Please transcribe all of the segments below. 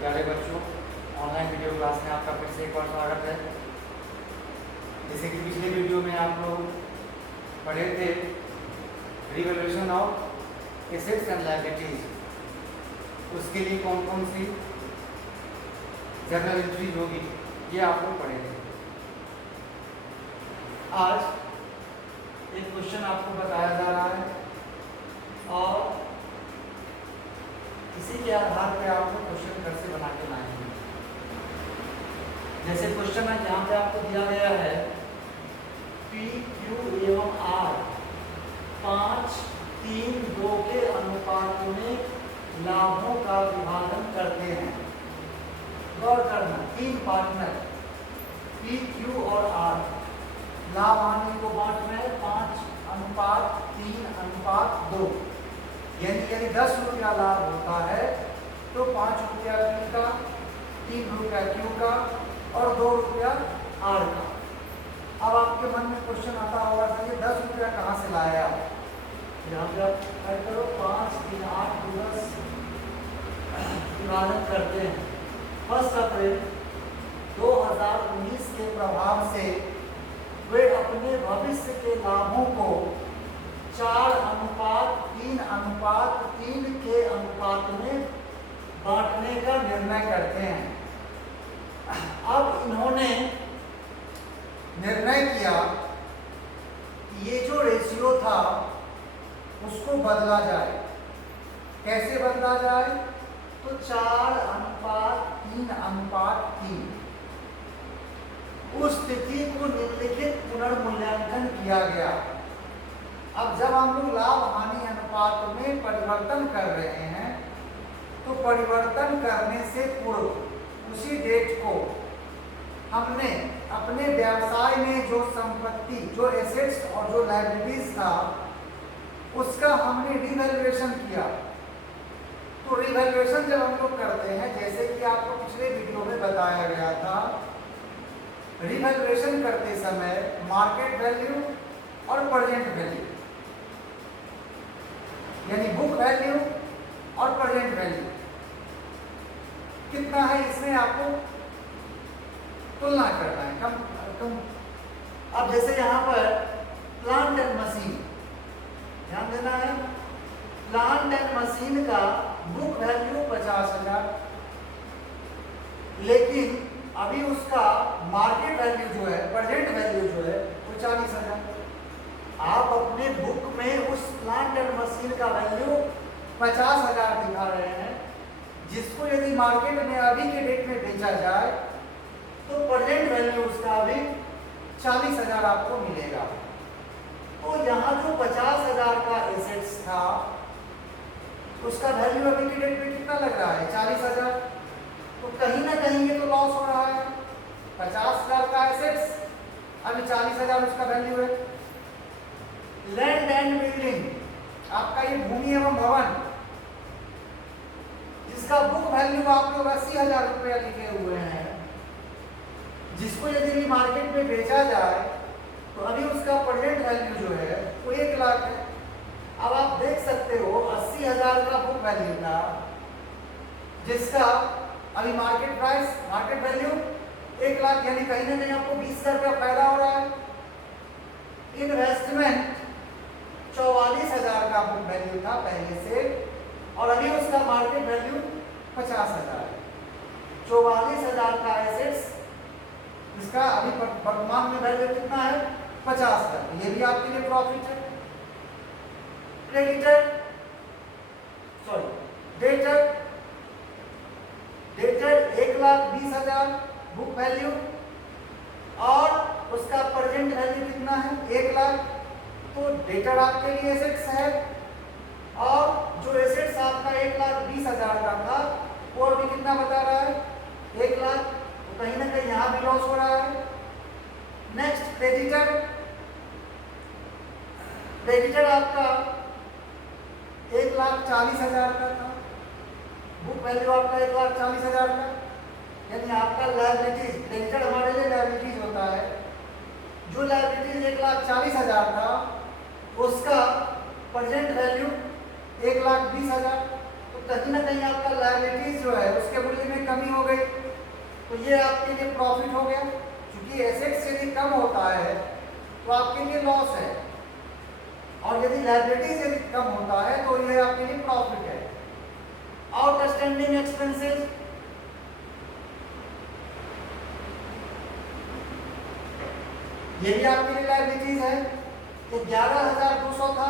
प्यारे बच्चों, online video class में आपका फिर से एक और स्वागत है। जैसे कि पिछले वीडियो में आप लोग पढ़े थे revaluation of assets and liabilities, उसके लिए कौन कौन सी जर्नल एंट्रीज होगी ये आप लोग पढ़े थे। आज एक क्वेश्चन आपको बताया जा रहा है और इसी के आधार पर आपको क्वेश्चन घर से बना के लाएंगे। जैसे क्वेश्चन है जहाँ पे आपको दिया गया है पी क्यू एवं आर 5, 3, 2 के अनुपात में लाभों का विभाजन करते हैं। गौर करना, 3 पार्टनर पी क्यू और आर लाभ हानि को बांट रहे हैं 5:3:2। यदि 10 रुपया लाभ होता है तो 5 रुपया पी का, 3 रुपया क्यू का और 2 रुपया आर का। अब आपके मन में क्वेश्चन आता होगा कि 10 रुपया कहाँ से लाया? यहाँ पे आप ऐड करो 5, 3, 8, 10 विभाजन करते हैं। 1 अप्रैल 2019 के प्रभाव से वे अपने भविष्य के लाभों को 4:3:3 के अनुपात में बांटने का निर्णय करते हैं। अब इन्होंने निर्णय किया कि ये जो रेशियो था उसको बदला जाए। कैसे बदला जाए? तो 4:3:3 उस तिथि को निम्नलिखित पुनर्मूल्यांकन किया गया। अब जब हम लोग लाभ हानि अनुपात में परिवर्तन कर रहे हैं तो परिवर्तन करने से पूर्व उसी डेट को हमने अपने व्यवसाय में जो संपत्ति, जो एसेट्स और जो लायबिलिटीज था उसका हमने रिवैल्यूएशन किया। तो रिवैल्यूएशन जब हम लोग करते हैं, जैसे कि आपको पिछले वीडियो में बताया गया था, रिवैल्यूएशन करते समय मार्केट वैल्यू और प्रेजेंट वैल्यू यानी बुक वैल्यू और प्रेजेंट वैल्यू कितना है इसमें आपको तुलना करना है। कम। अब जैसे यहाँ पर प्लांट एंड मशीन ध्यान देना है। प्लांट एंड मशीन का बुक वैल्यू 50,000, लेकिन अभी उसका मार्केट वैल्यू जो है, प्रेजेंट वैल्यू जो है वो 40,000। आप अपने बुक में उस प्लांट एंड मशीन का वैल्यू 50,000 दिखा रहे हैं, जिसको यदि मार्केट में अभी के डेट में बेचा जाए तो प्रेजेंट वैल्यू उसका अभी 40,000 आपको मिलेगा। तो यहाँ जो 50,000 का एसेट्स था उसका वैल्यू अभी के डेट में कितना लग रहा है? 40,000। तो कहीं ना कहीं ये तो लॉस हो रहा है। 50,000 का एसेट्स, अभी 40,000 उसका वैल्यू है। लैंड एंड बिल्डिंग, आपका ये भूमि एवं भवन, जिसका बुक वैल्यू आप लोग 80,000 रुपया लिखे हुए हैं, जिसको यदि मार्केट में बेचा जाए तो अभी उसका प्रेजेंट वैल्यू जो है वो 1 लाख है। अब आप देख सकते हो 80,000 का बुक वैल्यू था, जिसका अभी market price, market value 1 lakh, यानी कहीं ना कहीं आपको 20,000 का फायदा हो रहा है। इन्वेस्टमेंट 44,000 का बुक वैल्यू था पहले से और अभी उसका मार्केट वैल्यू 50,000 है। 44,000 का एसेट्स, इसका अभी वर्तमान में वैल्यू कितना है? 50,000। ये भी आपके लिए प्रॉफिट है। डेटर 1,20,000 बुक वैल्यू और उसका प्रेजेंट वैल्यू कितना है? 1 लाख। तो डेटर आपके लिए एसेट्स है और जो एसेट्स आपका 1,20,000 का था वो अभी कितना बता रहा है? 1 लाख। तो कहीं ना कहीं यहाँ भी लॉस हो रहा है। नेक्स्ट क्रेडिटर आपका 1,40,000 का था, बुक वैल्यू आपका 1,40,000 का, यानी आपका लायबिलिटीज, क्रेडिटर हमारे लिए लायबिलिटीज होता है। जो लायबिलिटीज 1,40,000 था उसका प्रेजेंट वैल्यू 1,20,000। तो कहीं ना कहीं आपका लायबिलिटीज जो है उसके मूल्य में कमी हो गई, तो ये आपके लिए प्रॉफिट हो गया। क्योंकि एसेट्स यदि कम होता है तो आपके लिए लॉस है, और यदि लायबिलिटीज यदि कम होता है तो ये आपके लिए प्रॉफिट है। आउटस्टैंडिंग एक्सपेंसेस, ये भी आपके लिए लायबिलिटीज है। ये 11,200 था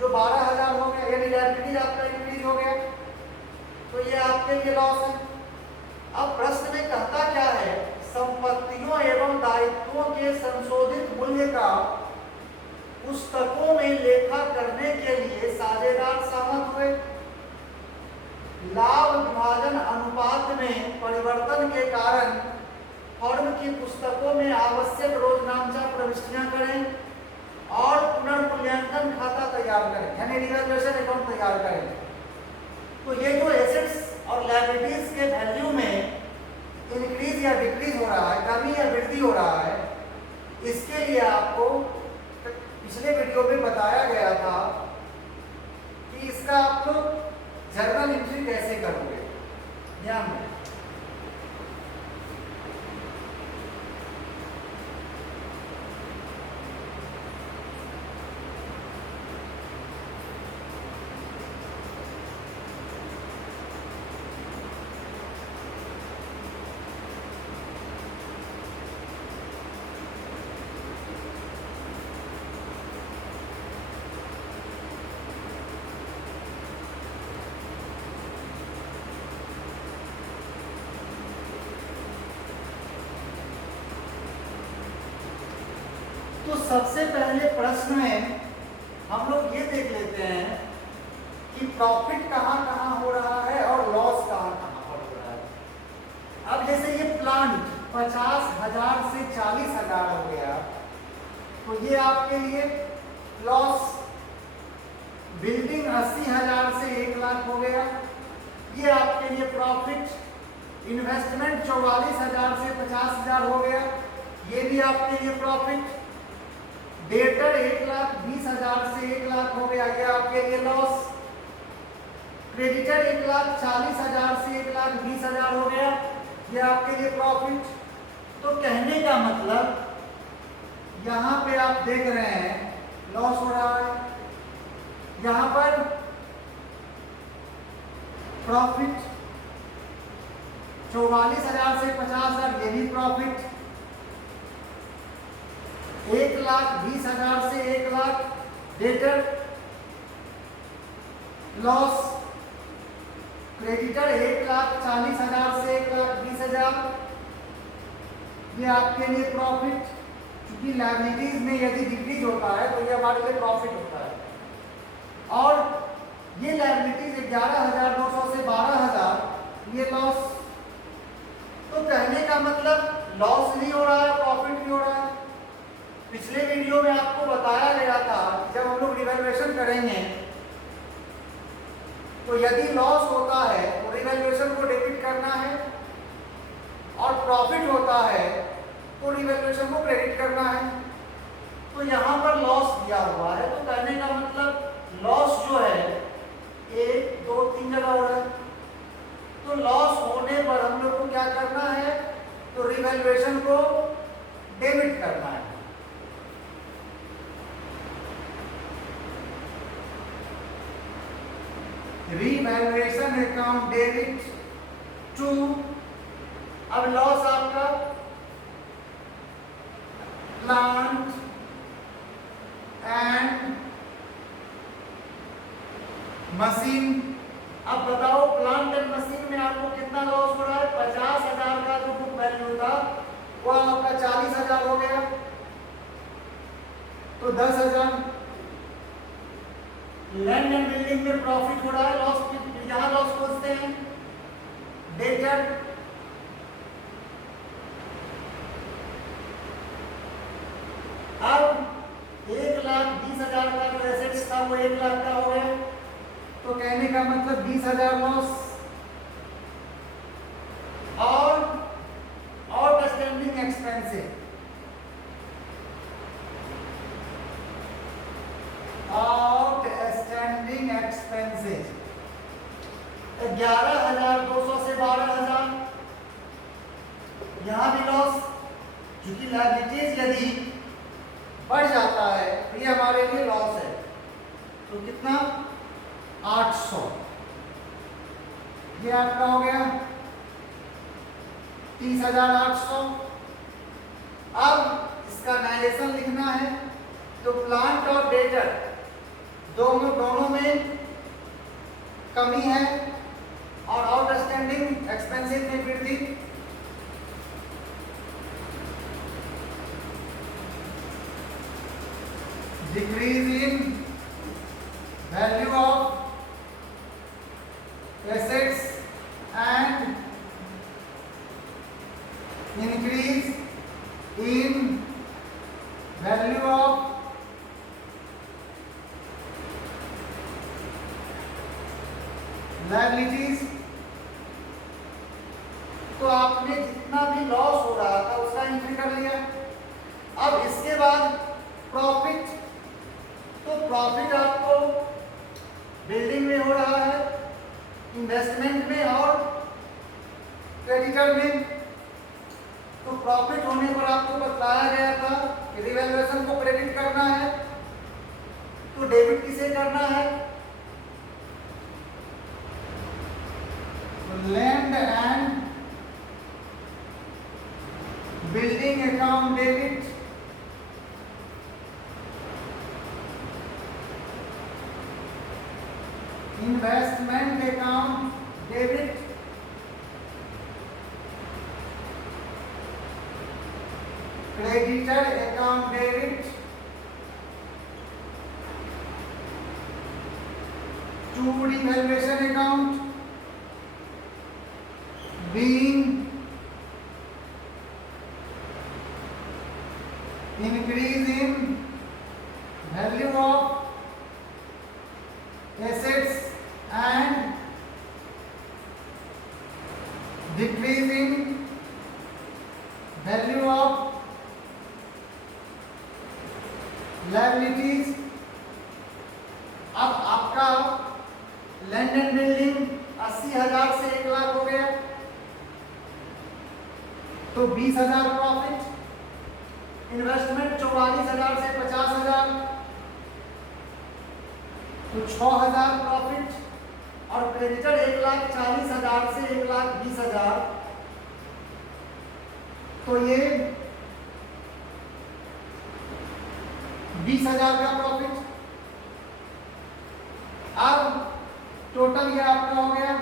जो 12,000 हो गया, यानी लायबिलिटीज आपका इंक्रीज हो गया, तो ये आपके लिए लॉस है। अब प्रश्न में कहता क्या है, संपत्तियों एवं दायित्वों के संशोधित मूल्य का पुस्तकों में लेखा करने के लिए साझेदार सहमत हुए। लाभ विभाजन अनुपात में परिवर्तन के कारण फर्म की पुस्तकों में आवश्यक रोजनामचा प्रविष्टियां करें और पुनर्मूल्यांकन खाता तैयार करें, यानी रिवैल्यूएशन अकाउंट तैयार करें। तो ये जो एसेट्स और लायबिलिटीज के वैल्यू में इंक्रीज या डिक्रीज हो रहा है, कमी या वृद्धि हो रहा है, इसके लिए आपको पिछले वीडियो में बताया गया था कि इसका आप लोग जर्नल एंट्री कैसे करोगे। ध्यान दें, तो सबसे पहले प्रश्न में हम लोग ये देख लेते हैं कि प्रॉफिट कहाँ कहाँ हो रहा है और लॉस कहाँ कहाँ हो रहा है। अब जैसे ये प्लांट 50,000 से 40,000 हो गया, तो ये आपके लिए लॉस। बिल्डिंग 80,000 से 1,00,000 हो गया, ये आपके लिए प्रॉफिट। इन्वेस्टमेंट 44,000 से 50,000 हो गया, ये भी आपके लिए प्रॉफिट। डेटर 1,20,000 से 1,00,000 हो गया, ये आपके लिए लॉस। क्रेडिटर 1,40,000 से 1,20,000 हो गया, ये आपके लिए प्रॉफिट। तो कहने का मतलब यहाँ पे आप देख रहे हैं लॉस हो रहा है, यहाँ पर प्रॉफिट 44,000 से 50,000, ये भी प्रॉफिट। 1,20,000 से 1,00,000 डेटर लॉस। क्रेडिटर 1,40,000 से 1,20,000, ये आपके लिए प्रॉफिट। क्योंकि लायबिलिटीज में यदि डिक्रीज होता है तो ये हमारे लिए प्रॉफिट होता है। और ये लायबिलिटीज 11,900 से 12,000, ये लॉस। तो कहने का मतलब लॉस भी हो रहा है, प्रॉफिट भी हो रहा है। पिछले वीडियो में आपको बताया गया था जब हम लोग रिवैल्यूएशन करेंगे तो यदि लॉस होता है तो रिवैल्यूएशन को डेबिट करना है, और प्रॉफिट होता है तो रिवैल्यूएशन को क्रेडिट करना है। तो यहाँ पर लॉस दिया हुआ है, तो कहने का मतलब लॉस जो है 1, 2, 3 जगह हो रहा है। तो लॉस होने पर हम लोग को क्या करना है, तो रिवैल्यूएशन को डेबिट करना है। रिवैल्यूएशन अकाउंट डेबिट टू, अब लॉस आपका प्लांट एंड मशीन। अब बताओ प्लांट एंड मशीन में आपको कितना लॉस हो रहा है। 50,000 का जो बुक वैल्यू था वो आपका 40,000 हो गया, तो 10,000। लैंड एंड बिल्डिंग में प्रॉफिट हो रहा है, लॉस यहां लॉस खोजते हैं। डेटर अब 1,20,000 का जो एसेट्स था वो 1,00,000 का हो गया, तो कहने का मतलब 20,000 लॉस। और आउटस्टैंडिंग एक्सपेंसेस, आउटस्टैंडिंग एक्सपेंसेस 11,200 से 12,000, यहां भी लॉस, क्योंकि लायबिलिटीज यदि बढ़ जाता है तो ये हमारे लिए लॉस है। तो कितना, 800, ये आपका हो गया 30,800। अब इसका एनालिसिस लिखना है, तो प्लांट और डेटर दोनों में कमी है और आउटस्टैंडिंग एक्सपेंसिव में वृद्धि। Decrease in value of assets and increase in value of liabilities. तो आपने जितना भी लॉस हो रहा था उसका एंट्री कर लिया। अब इसके बाद प्रॉफिट, तो प्रॉफिट आपको बिल्डिंग में हो रहा है, इन्वेस्टमेंट में और क्रेडिटर में। तो प्रॉफिट होने पर आपको बताया गया था कि रिवैल्यूएशन को क्रेडिट करना है, तो डेबिट किसे करना है, land and building account debit, investment account debit, creditor account debit, to revaluation account being increase in value of assets and decrease in value of liabilities। अब आपका लैंड एंड बिल्डिंग 80,000 से 1 लाख हो गया, तो 20,000 प्रॉफिट, इन्वेस्टमेंट 44,000 से 50,000, तो 6,000 profit, और creditor 1,40,000 से 1,20,000, तो ये 20,000 का प्रॉफिट। अब टोटल ये आपका हो गया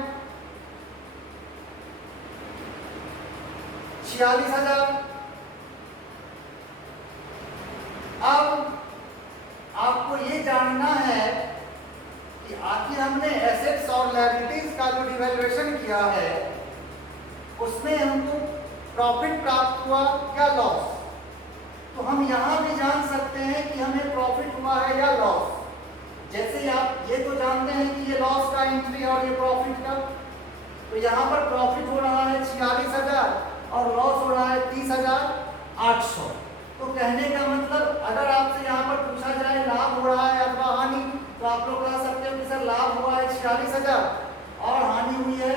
46,000। अब आपको ये जानना है कि आखिर हमने एसेट्स और लायबिलिटीज का जो रिवैल्यूएशन किया है उसमें हमको प्रॉफिट प्राप्त हुआ या लॉस। तो हम यहां भी जान सकते हैं कि हमें प्रॉफिट हुआ है या लॉस। जैसे आप ये तो जानते हैं कि ये लॉस का एंट्री और ये प्रॉफिट का, तो यहाँ पर प्रॉफिट हो रहा है 46,000 और लॉस हो रहा है 30,800। तो कहने का मतलब अगर आपसे यहाँ पर पूछा जाए लाभ हो रहा है अथवा हानि, तो आप लोग कह सकते हो कि सर लाभ हुआ है 46,000 और हानि हुई है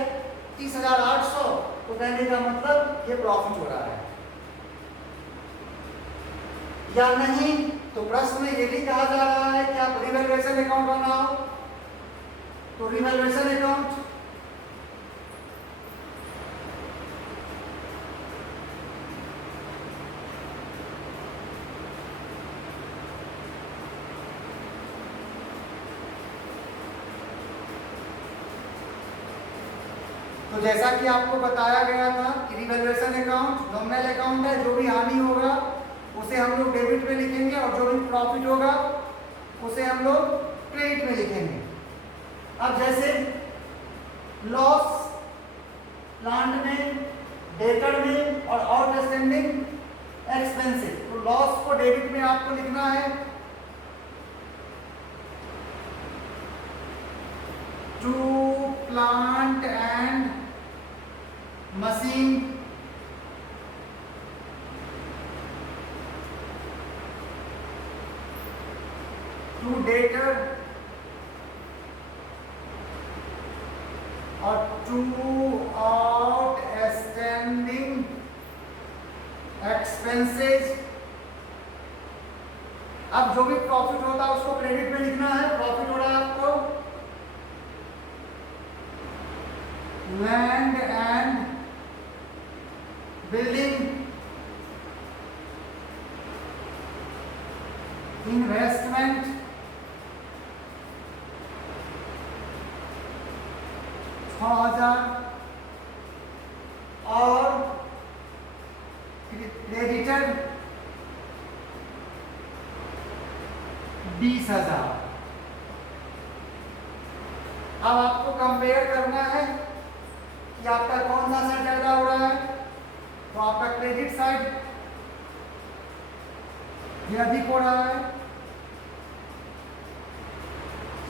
30,800। तो कहने का मतलब ये प्रॉफिट हो रहा है या नहीं। तो प्रश्न में ये भी कहा जा रहा है कि आप रिवैल्यूएशन अकाउंट बनाओ, तो रिवैल्यूएशन अकाउंट तो जैसा कि आपको बताया गया था कि रिवैल्यूएशन अकाउंट नॉमिनल अकाउंट है, जो भी हानि होगा उसे हम लोग डेबिट में लिखेंगे और जो भी प्रॉफिट होगा उसे हम लोग क्रेडिट में लिखेंगे। अब जैसे लॉस प्लांट में, डेटर में और आउटस्टैंडिंग एक्सपेंसिव, तो लॉस को डेबिट में आपको लिखना है to plant and machine to debtor और टू आउटस्टैंडिंग एक्सपेंसेस। अब जो भी प्रॉफिट होता है उसको क्रेडिट में लिखना है। प्रॉफिट हो रहा है आपको लैंड एंड बिल्डिंग, इन्वेस्टमेंट, और क्रेडिटर 20,000। अब आपको कंपेयर करना है कि आपका कौन सा साइड ज्यादा हो रहा है। तो आपका क्रेडिट साइड ये अधिक हो रहा है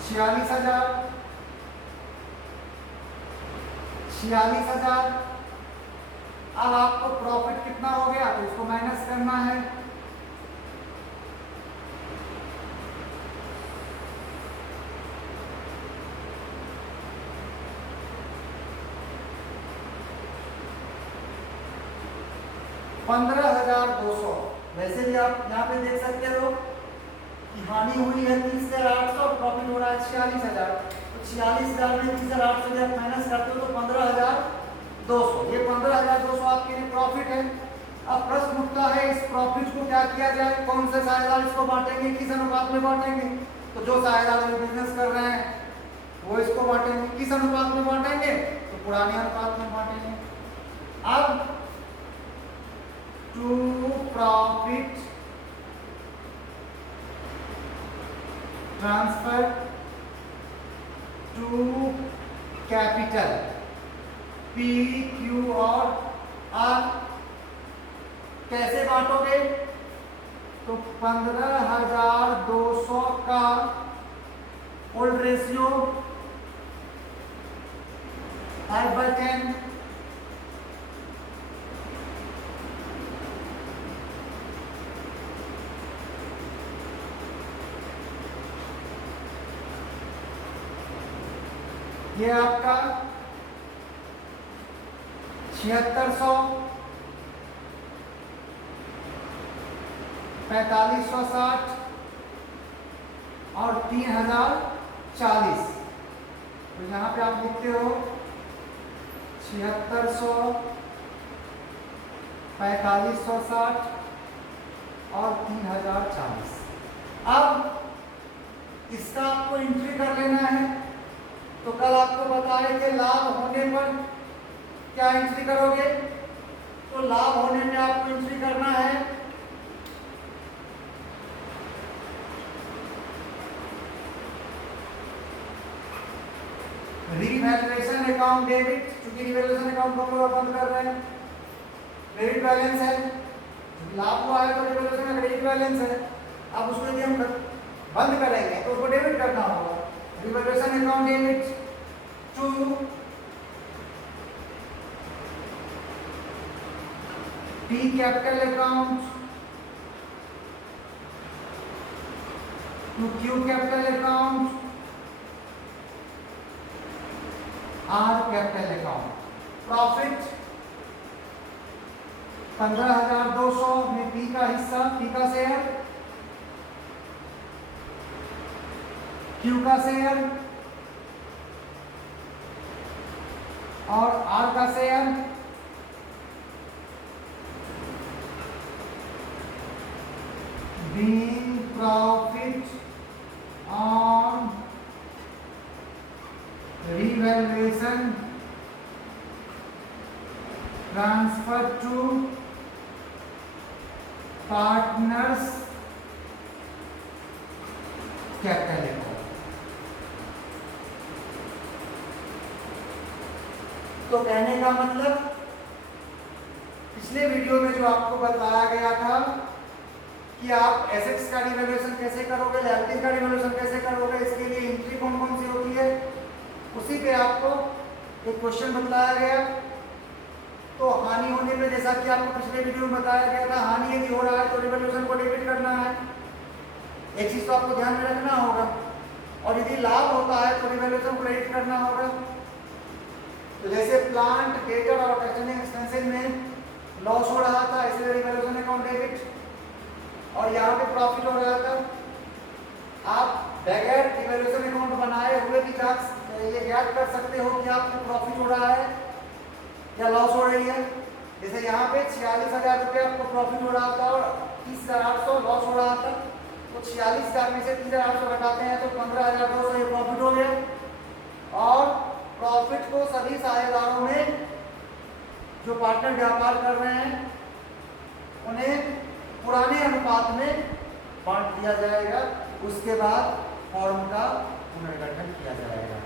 46,000। 46,000। अब आपको प्रॉफिट कितना हो गया तो इसको माइनस करना है। $15,200। वैसे भी आप यहाँ पे देख सकते हो कि हानि हुई है 30,800, प्रॉफिट हो रहा है 46,000। तो 46,000 में 30,800 जब माइनस करते हो तो 15,200। ये 15,200 आपके लिए प्रॉफिट है। अब प्रश्न उठता है इस प्रॉफिट को क्या किया जाए, कौन से साझेदार इसको बांटेंगे, किस अनुपात में बांटेंगे। तो जो साझेदार बिजनेस कर रहे हैं वो इसको बांटेंगे। किस अनुपात में बांटेंगे तो पुराने अनुपात में बांटेंगे। अब to profit transfer to capital P Q और आर कैसे बांटोगे। तो 15,200 का ओल्ड रेशियो R/10, ये आपका 7600, 4560 और 3040। तो यहाँ पे आप लिखते हो 7600, 4560 और 3040। अब इसका आपको एंट्री कर लेना है। तो कल आपको बताया कि लाभ होने पर क्या एंट्री करोगे। तो लाभ होने में आपको एंट्री करना है रिवैल्यूएशन अकाउंट डेबिट, क्योंकि रिवैल्यूएशन अकाउंट को हम बंद कर रहे हैं। क्रेडिट बैलेंस है, लाभ हुआ है तो रिवैल्यूएशन में क्रेडिट बैलेंस है। अब उसको यदि हम बंद करेंगे तो उसको डेबिट करना होगा। Revaluation account debit to P capital account to Q capital account R capital account. Profit 15,200 में पी का हिस्सा, पी का शेयर, क्यू का शेयर और आर का share. being profit on revaluation transfer to partners capital account। तो कहने का मतलब पिछले वीडियो में जो आपको बताया गया था कि आप एसेट्स का रिवैल्यूएशन कैसे करोगे, लायबिलिटी का रिवैल्यूएशन कैसे करोगे, इसके लिए एंट्री कौन कौन सी होती है, उसी पे आपको एक क्वेश्चन बताया गया। तो हानि होने पे जैसा कि आपको पिछले वीडियो में बताया गया था, हानि यदि हो रहा है तो रिवैल्यूएशन को डेबिट करना है। एक चीज तो आपको ध्यान में रखना होगा। और यदि लाभ होता है तो रिवैल्यूएशन को क्रेडिट करना होगा। तो तो जैसे प्लांट डेटर और टर्चरी एक्सपेंसेस में लॉस हो रहा था, इसलिए रिवैल्यूएशन अकाउंट डेबिट, और यहाँ पे प्रॉफिट हो रहा था। आप बगैर रिवैल्यूएशन अकाउंट बनाए हुए भी ये ज्ञात कर सकते हो कि आपको प्रॉफिट हो रहा है या लॉस हो रही है। जैसे यहाँ पे 46,000 रुपये आपको प्रॉफिट हो रहा था और 30,800 लॉस हो रहा था, तो 46,000 में से 30,800 घटाते हैं तो 15,200 ये प्रॉफिट हो गया। और प्रॉफिट को सभी साझेदारों में जो पार्टनर व्यापार कर रहे हैं उन्हें पुराने अनुपात में बांट दिया जाएगा। उसके बाद फॉर्म का पुनर्गठन किया जाएगा।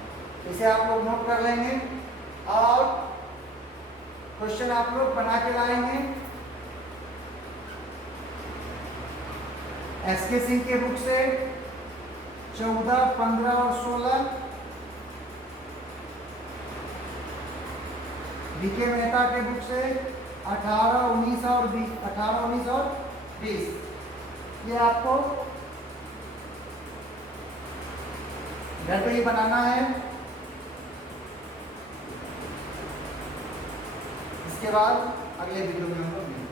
इसे आप लोग नोट कर लेंगे और क्वेश्चन आप लोग बना के लाएंगे। एसके सिंह के बुक से 14, 15 और 16, बीके मेहता के बुक से 18, 19 और 20, 18, 19 और 20, ये आपको घर पे ही बनाना है। इसके बाद अगले वीडियो में हम लोग मिलेंगे।